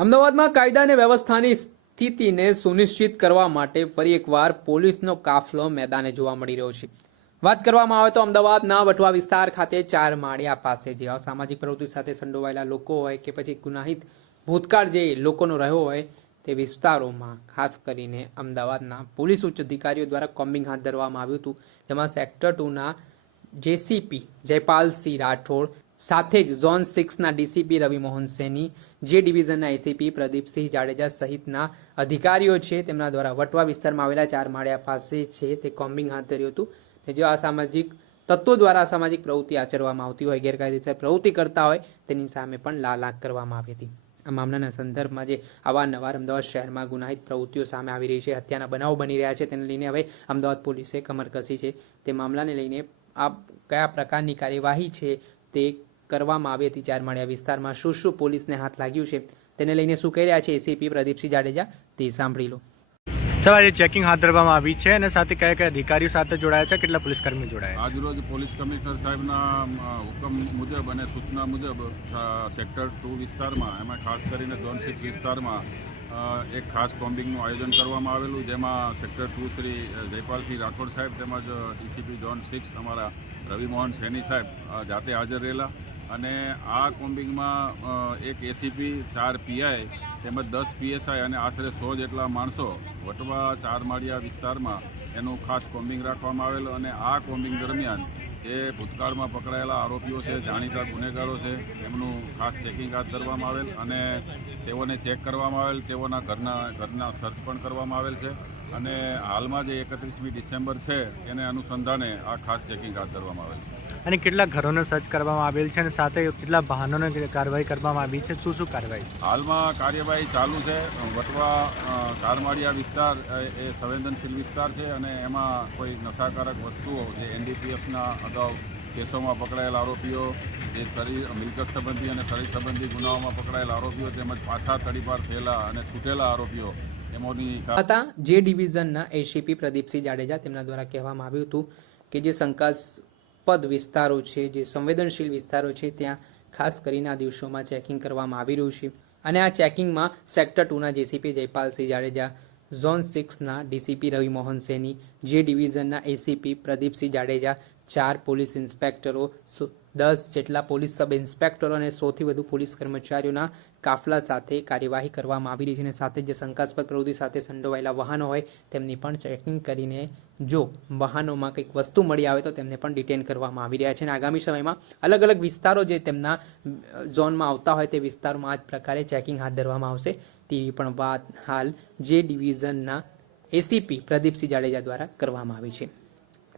અમદાવાદમાં કાયદા અને વ્યવસ્થાની સ્થિતિને સુનિશ્ચિત કરવા માટે ફરી એકવાર પોલીસનો કાફલો મેદાને જોવા મળી રહ્યો છે. વાત કરવામાં આવે તો અમદાવાદના વટવા વિસ્તાર ખાતે ચાર માળિયા પાસે જે સામાજિક પ્રવૃત્તિ સાથે સંડોવાયેલા લોકો હોય કે પછી ગુનાહિત ભૂતકાળ જે લોકોનો રહ્યો હોય તે વિસ્તારોમાં, ખાસ કરીને અમદાવાદના પોલીસ ઉચ્ચ અધિકારીઓ દ્વારા કોમ્બિંગ હાથ ધરવામાં આવ્યું હતું. જેમાં સેક્ટર ટુના જેસીપી જયપાલસિંહ રાઠોડ સાથે જ ઝોન સિક્સના ડીસીપી રવિ મોહન સૈની, જે ડિવિઝનના એસીપી પ્રદીપસિંહ જાડેજા સહિતના અધિકારીઓ છે, તેમના દ્વારા વટવા વિસ્તારમાં આવેલા ચાર માળિયા પાસે છે, તે કોમ્બિંગ હાથ ધર્યું હતું. અને જે અસામાજિક તત્વો દ્વારા સામાજિક પ્રવૃત્તિ આચરવામાં આવતી હોય, ગેરકાયદેસર પ્રવૃત્તિ કરતા હોય, તેની સામે પણ લાલાક કરવામાં આવી હતી. આ મામલાના સંદર્ભમાં જે અવારનવાર અમદાવાદ શહેરમાં ગુનાહિત પ્રવૃત્તિઓ સામે આવી રહી છે, હત્યાના બનાવો બની રહ્યા છે, તેને લઈને હવે અમદાવાદ પોલીસે કમર કસી છે. તે મામલાને લઈને આ કયા પ્રકારની કાર્યવાહી છે, તે કરવામાં આવી હતી. ચાર માળિયા વિસ્તારમાં શું શું પોલીસને હાથ લાગ્યું છે તેને લઈને શું કહી રહ્યા છે એસીપી પ્રદીપસિંહ જાડેજા તે સાંભળી લો. સર આજે ચેકિંગ હાથ ધરવામાં આવી છે અને સાથે કયા કયા અધિકારીઓ સાથે જોડાયા છે? કેટલા પોલીસ કર્મી જોડાયા આજરોજ પોલીસ કમિશનર સાહેબના હુકમ મુજબ અને સૂચના મુજબ સેક્ટર ટુ વિસ્તારમાં એમાં ખાસ કરીને ઝોન સિક્સ વિસ્તારમાં એક ખાસ કોમ્બિંગનું આયોજન કરવામાં આવેલું જેમાં સેક્ટર ટુ શ્રી જયપાલસિંહ રાઠોડ સાહેબ તેમજ ડીસીપી ઝોન સિક્સ અમારા રવિમોહન સૈની સાહેબ જાતે હાજર રહેલા. અને આ કોમ્બિંગમાં એક એસીપી ચાર પીઆઈ તેમજ દસ પીએસઆઈ અને આશરે સો જેટલા માણસો વટવા ચારમાળિયા વિસ્તારમાં એનું ખાસ કોમ્બિંગ રાખવામાં આવેલ અને આ કોમ્બિંગ દરમિયાન જે ભૂતકાળમાં પકડાયેલા આરોપીઓ છે, જાણીતા ગુનેગારો છે, એમનું ખાસ ચેકિંગ હાથ ધરવામાં આવેલ અને તેઓને ચેક કરવામાં આવેલ, તેઓના ઘરના ઘરના સર્ચ પણ કરવામાં આવેલ છે. અને હાલમાં જે એકત્રીસમી ડિસેમ્બર છે એને અનુસંધાને આ ખાસ ચેકિંગ હાથ ધરવામાં આવેલ છે. અને કેટલા ઘરોને સર્ચ કરવામાં આવેલ છે અને સાથે કેટલા વાહનોને કાર્યવાહી કરવામાં આવી છે શું શું કાર્યવાહી હાલમાં કાર્યવાહી ચાલુ છે. વટવા કારમાળિયા વિસ્તાર એ સંવેદનશીલ વિસ્તાર છે અને એમાં કોઈ નશાકારક વસ્તુઓ જે એનડીપીએફના અગાઉ કેસોમાં પકડાયેલા આરોપીઓ જે શરીર મિલકત સંબંધી અને શરીર સંબંધી ગુનાઓમાં પકડાયેલા આરોપીઓ તેમજ પાછા તડીપાર થયેલા અને છૂટેલા આરોપીઓ હતા. જે ડિવિઝનના એસીપી પ્રદીપસિંહ જાડેજા તેમના દ્વારા કહેવામાં આવ્યું હતું કે જે શંકાસ્પદ વિસ્તારો છે, જે સંવેદનશીલ વિસ્તારો છે, ત્યાં ખાસ કરીને આ દિવસોમાં ચેકિંગ કરવામાં આવી રહ્યું છે. અને આ ચેકિંગમાં સેક્ટર ટુના જેસીપી જયપાલસિંહ જાડેજા, ઝોન સિક્સના ડીસીપી રવિ મોહન સેની, જે ડિવિઝનના એસીપી પ્રદીપસિંહ જાડેજા, ચાર પોલીસ ઇન્સ્પેક્ટરો દસ જેટલા પોલીસ સબ ઇન્સ્પેક્ટરો અને સૌથી વધુ પોલીસ કર્મચારીઓના કાફલા સાથે કાર્યવાહી કરવામાં આવી રહી છે અને સાથે જે શંકાસ્પદ પ્રવૃત્તિ સાથે સંડોવાયેલા વાહનો હોય તેમની પણ ચેકિંગ કરીને જો વાહનોમાં કંઈક વસ્તુ મળી આવે તો તેમને પણ ડિટેન કરવામાં આવી રહ્યા છે અને આગામી સમયમાં અલગ અલગ વિસ્તારો જે તેમના ઝોનમાં આવતા હોય તે વિસ્તારોમાં આ જ પ્રકારે ચેકિંગ હાથ ધરવામાં આવશે તેવી પણ વાત હાલ જે ડિવિઝનના એસીપી પ્રદીપસિંહ જાડેજા દ્વારા કરવામાં આવી છે.